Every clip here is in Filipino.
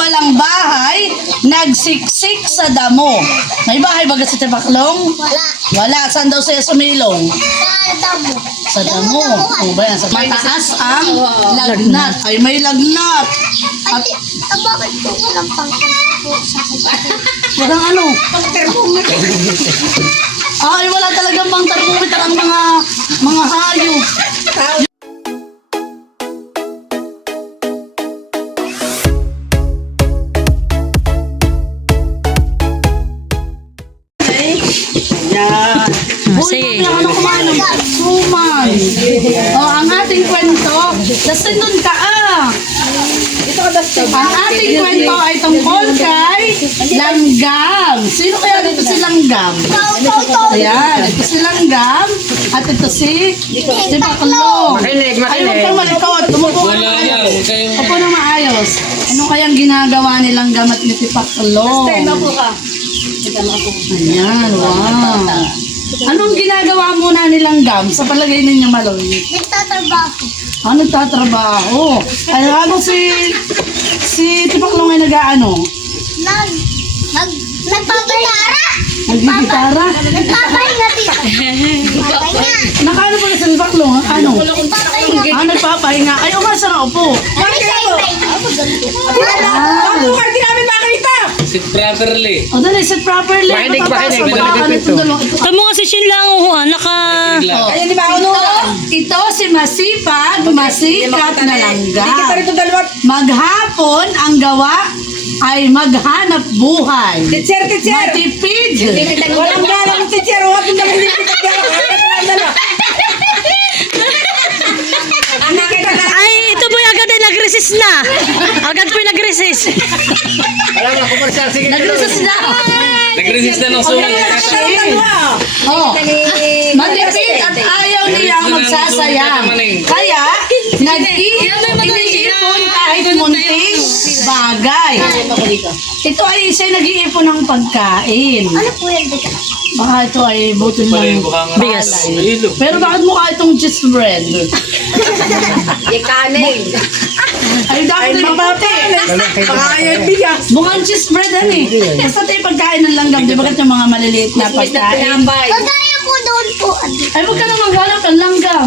walang bahay, nagsiksik sa damo. May bahay ba si Tipaklong? Wala. Wala. Saan daw siya sumilong? Sa damo. Sa damo. O ba yan? Sa mataas ang lagnat. Ay, may lagnat. At Bakit po walang pangkanta po sa akin? walang ano? Ay, wala talagang pang thermometer ang mga hayop. Yan. Sige. Ano kumain ng suman. Ang ating kwento, Dustin doon ka Ang ating kwento ay tungkol kay Langgam. Sino kaya dito si Langgam? Ayan, ito si Langgam at ito si Tipaklong. Makinig, Ay, huwag kang malikot. Tumupo ka na maayos. Upo na maayos. Ano kayang ginagawa ni Langgam at ni Tipaklong? Ayan, wow. Anong ginagawa muna ni Langgam sa palagay ninyo, Maloy? Nagtatrabaho. Nagtatrabaho. Ay, ano si Tipaklong ay nag-ano? Nagpapagitara. Nagbibitara? Nagpapahinga dito. Nagpapahinga. Nakaano pa si Tipaklong? Ano? Nagpapahinga. Nagpapahinga. Ay, umas na upo. Hindi namin makita. Sit properly. O, dali, sit properly. Makinig, makinig. Tamo kasi siya lang, naka... Kaya di ba ito si masipag, masikat na Langgam. Maghapon ang gawa ay maghanap buhay. Teacher! Matipid. Walang galang, teacher! Huwag mo naman hindi Ay, ito po agad ay nag-resist na. Agad po nag-resist. Alam mo, kumarsal. Sige. Nag-resist na. Nag-resist na ng suman. Oh, matipid at ayaw niyang magsasayang. Kaya, nag-iipon kahit munting bagay. Ito ay siya nag-iipon ng pagkain. Ano po yan? Dika? Baka ito ay buto ng Bigas. Pero bakit mukha itong cheese bread? Ikanin! Ay, dapat ay mabuti. Pakayan bigas! Mukhang cheese bread, ano eh. Basta tayo pagkain ng Langgam, di ba ito mga maliliit na pagkain? Pagkaya po doon po. Ay, huwag ka na maghanap ng Langgam.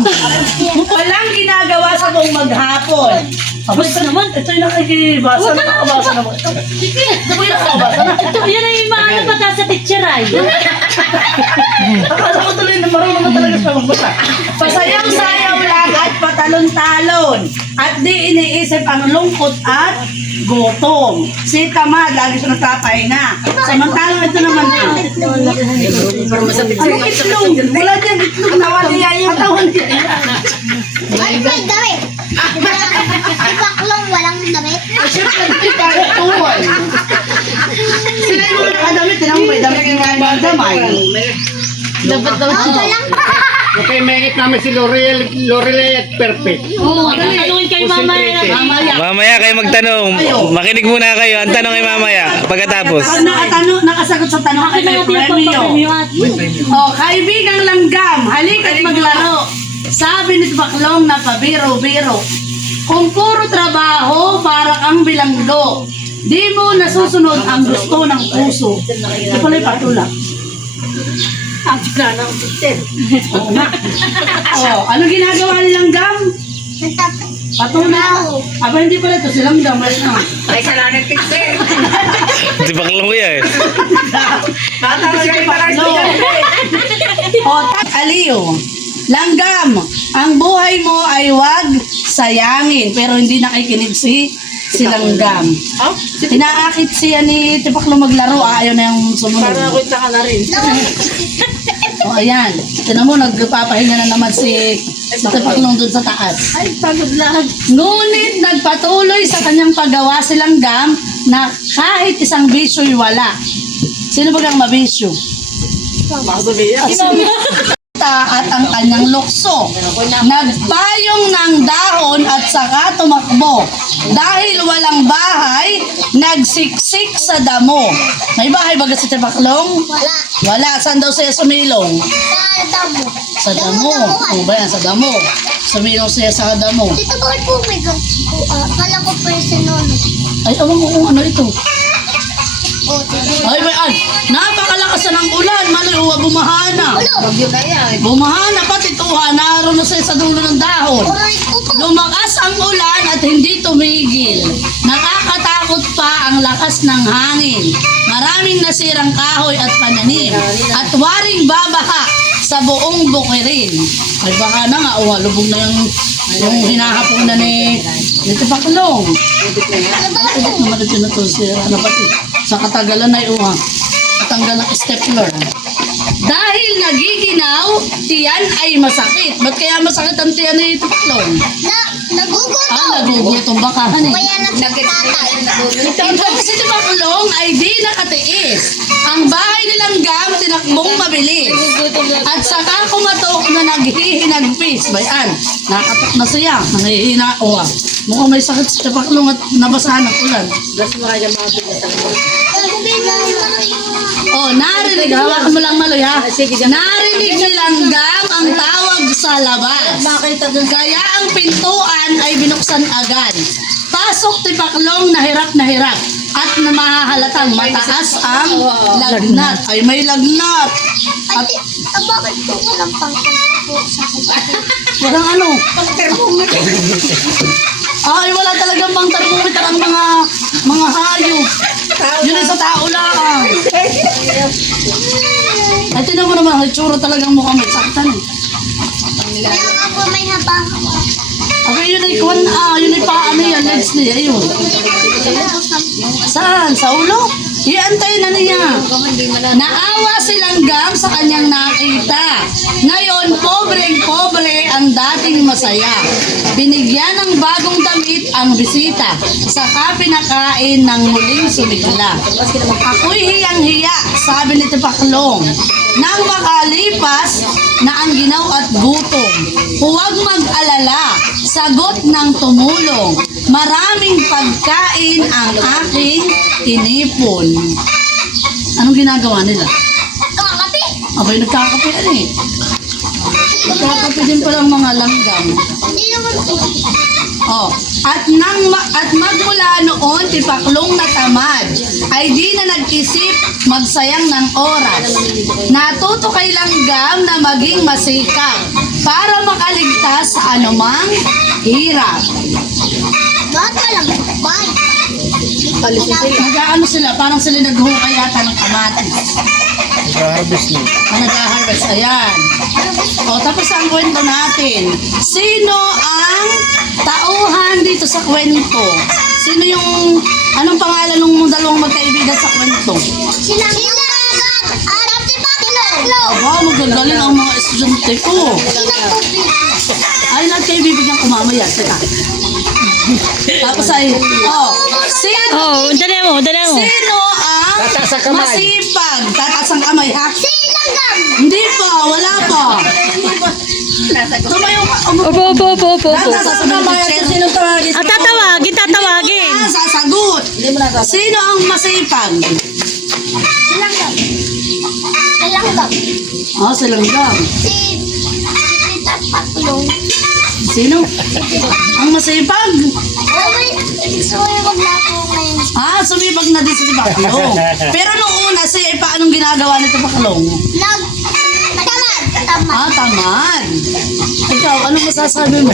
Walang ginagawa sa buong maghapon. Tapos naman, ito yung nakikibasa, nakakabasa naman. Ito po yung nakakabasa na. Ito, yan ay maano pa ta sa teacher ay. Akala ko tuloy na marunong na talaga siya magbasa. Pasayaw-sayaw lang at patalon-talon. At di iniisip ang lungkot at gutom. Si Tamad, lagi siya nagpapahinga. Samantalang ito naman Ano itlog? Wala dyan itlog. Katawan niya yung katawan niya. Ano po yung damit? Ipaklong walang damit? Siyempre, hindi tayo tuwan. Sila yung mga nakadamit. Tinang may damit yung mga damay. Dapat daw Walang Okay, mayigit namin si Lorelei at Perfect. Oo, tanungin kayo mamaya. Mamaya kayo magtanong. Makinig muna kayo. Ang tanong ay mamaya. Pagkatapos. Pag nakasagot sa tanong ay may premyo. Kaibigang Langgam, halika't maglaro. Sabi ni Tipaklong na pabiro-biro. Kung puro trabaho, para kang bilanggo. Di mo nasusunod ang gusto ng puso. Ito pala yung patulak. Ano ginagawa ni Langgam? Patulak. Aba, hindi pala ito si Langgam. Ay, salamat teacher! Di ba kalong ko yan? Tatawag kayo para Aliyo. Langgam, ang buhay mo ay wag sayangin. Pero hindi nakikinig si Langgam. Inaakit siya ni Tipaklong maglaro. Ayaw na yung sumunod. ka na rin. O, ayan. Tinan mo, nagpapahinga na naman si Tipaklong dun sa taas. Ay, pagod lang. Ngunit nagpatuloy sa kanyang paggawa si Langgam na kahit isang bisyo'y wala. Sino ba kang mabisyo? At ang kanyang lukso. Nagpayong ng dahon at saka tumakbo. Dahil walang bahay, nagsiksik sa damo. May bahay ba si Tipaklong? Wala. Wala. Saan daw siya sumilong? Sa damo. Sa damo. O ba yan? Sa damo. Sumilong siya sa damo. Dito bakit po may kala ko personal. Ay, awang ko kung ano ito. O, dito. Ay, napakalakas na ng ulan. Mali, bumahana. Bagyo na yan. Bumahana pati tuha. Naroon na siya sa dulo ng dahon. Oray ko po. Lumakas ang ulan at hindi tumigil. Nakakatakot pa ang lakas ng hangin. Maraming nasirang kahoy at pananim. At waring babaha sa buong bukirin. Ay baka na nga, lubog na yung hinahapon na ni Tipaklong. Edit naman ito na ito, ano pati. Sa katagalan na yung katanggal ng stapler. Dahil nagiginaw, tiyan ay masakit. Ba't kaya masakit ang tiyan ni Tipaklong? Nagugutom. Nagugutom baka hani. Kaya nagtatay. Itong si Tipaklong ay di nakatiis. Ang bahay nilang gam tinakbong mabilis. At saka kumatok na naghihinagpis. Bayan, nakatok na siya. Nangihina. Mukhang may sakit si Tipaklong at nabasahan ng ulan. Gas mo kaya mga Narinig. Hawakan mo lang maloy ha. Narinig nilang gam ang tawag sa labas. Kaya ang pintuan ay binuksan agad. Pasok Tipaklong na hirap at na mahahalatang mataas ang lagnat. Ay may lagnat. At Bakit po walang pangkanta po sa akin? walang ano. Ay wala talagang pang thermometer ang mga hayop. Yun ay sa tao lang. Ay tinan mo naman, ang itsura talagang mukhang may saktan eh. Kaya nga po may habang. Okay, yun ay yun ay paano yan, legs niya, yun. Saan? Sa ulo? Iantay na niya. Naawa silang gam sa kanyang nakita. Ngayon, pobreng-pobre ang dating masaya. Binigyan ng bagong damit ang bisita. Saka pinakain ng muling sumigla. Ako'y hiyang-hiya, sabi ni Tipaklong. Nang makalipas na ang ginaw at gutom, huwag mag-alala, sagot ng tumulong. Maraming pagkain ang aking tinipon. Anong ginagawa nila? Kakapi. Abay, nagkakape eh. Nagkakape din palang mga langgam. Hindi naman po. At magmula noon, Tipaklong na tamad, ay di na nag-isip magsayang ng oras. Natuto kay langgam na maging masikap para makaligtas sa anumang hirap. Bakit walang bay? Nag-ano sila, parang sila naghukay yata ng kamatis. Harvest na. Nag-harvest, ayan. Tapos ang kwento natin. Sino ang tauhan dito sa kwento? Sino yung, anong pangalan ng dalawang magkaibigan sa kwento? Silang at Tipaklong. Aba, magagaling ang mga estudyante ko. Silang pupi. Ay, lahat kayo bibigyan ko mamaya. Teka. Tapos ay, Dali mo. sino ang Tataas ang kamay. masipag? Tataas ang kamay, ha? Silang gam. Hindi pa, wala pa. Tumayo ka. Opo. Tataas ang kamay. Sino tawagin? Tatawagin. Sasagot. Sino ang masipag? Silang gam. Silang gam. Silang gam. Si Tipaklong. Sino? Ang masipag? Wag na po ngayon. Sumibag na din si Tipaklong. Pero nung una, siya ay paanong ginagawa ni Tipaklong? Tamad. Tamad. Ikaw, ano masasabi mo?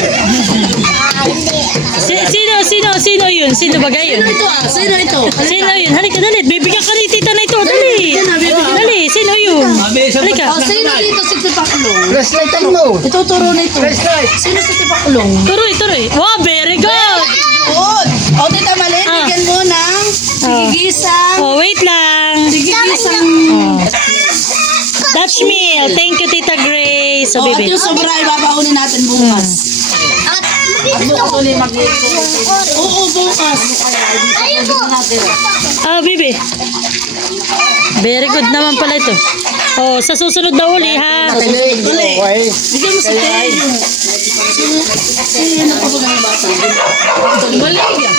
Sino yun? Sino ba gayon? Sino ito? Sino yun? Halika, dali. Bibigyan ka ni tita na ito. Dali. Dali, sino yun? Halika. Sino dito si Tipaklong? Flashlightan mo. Ituturo nito. Flashlight. Sino si Tipaklong? Tuloy. Wow, very good. Good. Tita Malin, bigyan mo ng tigigisang. Wait lang. Tigigisang. Dutch meal. Thank you, Tita Grace. So, At baby. yung sobra ay babaunin natin bukas. At gusto ko. Oo, bukas. Ayun po. Baby. Very good naman pala ito. Sa susunod na uli, ha? Uli. Okay. Bigyan mo si Teo. Sino pa ba ng bata? Mali yan.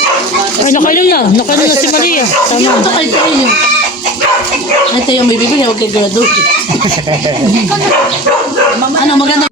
Ay, nakainom na. Nakainom na si Maria. Bigyan mo Tama. ito kay Tayo. Ay, Tayo, may bibili. Huwag kay graduate. Ano, maganda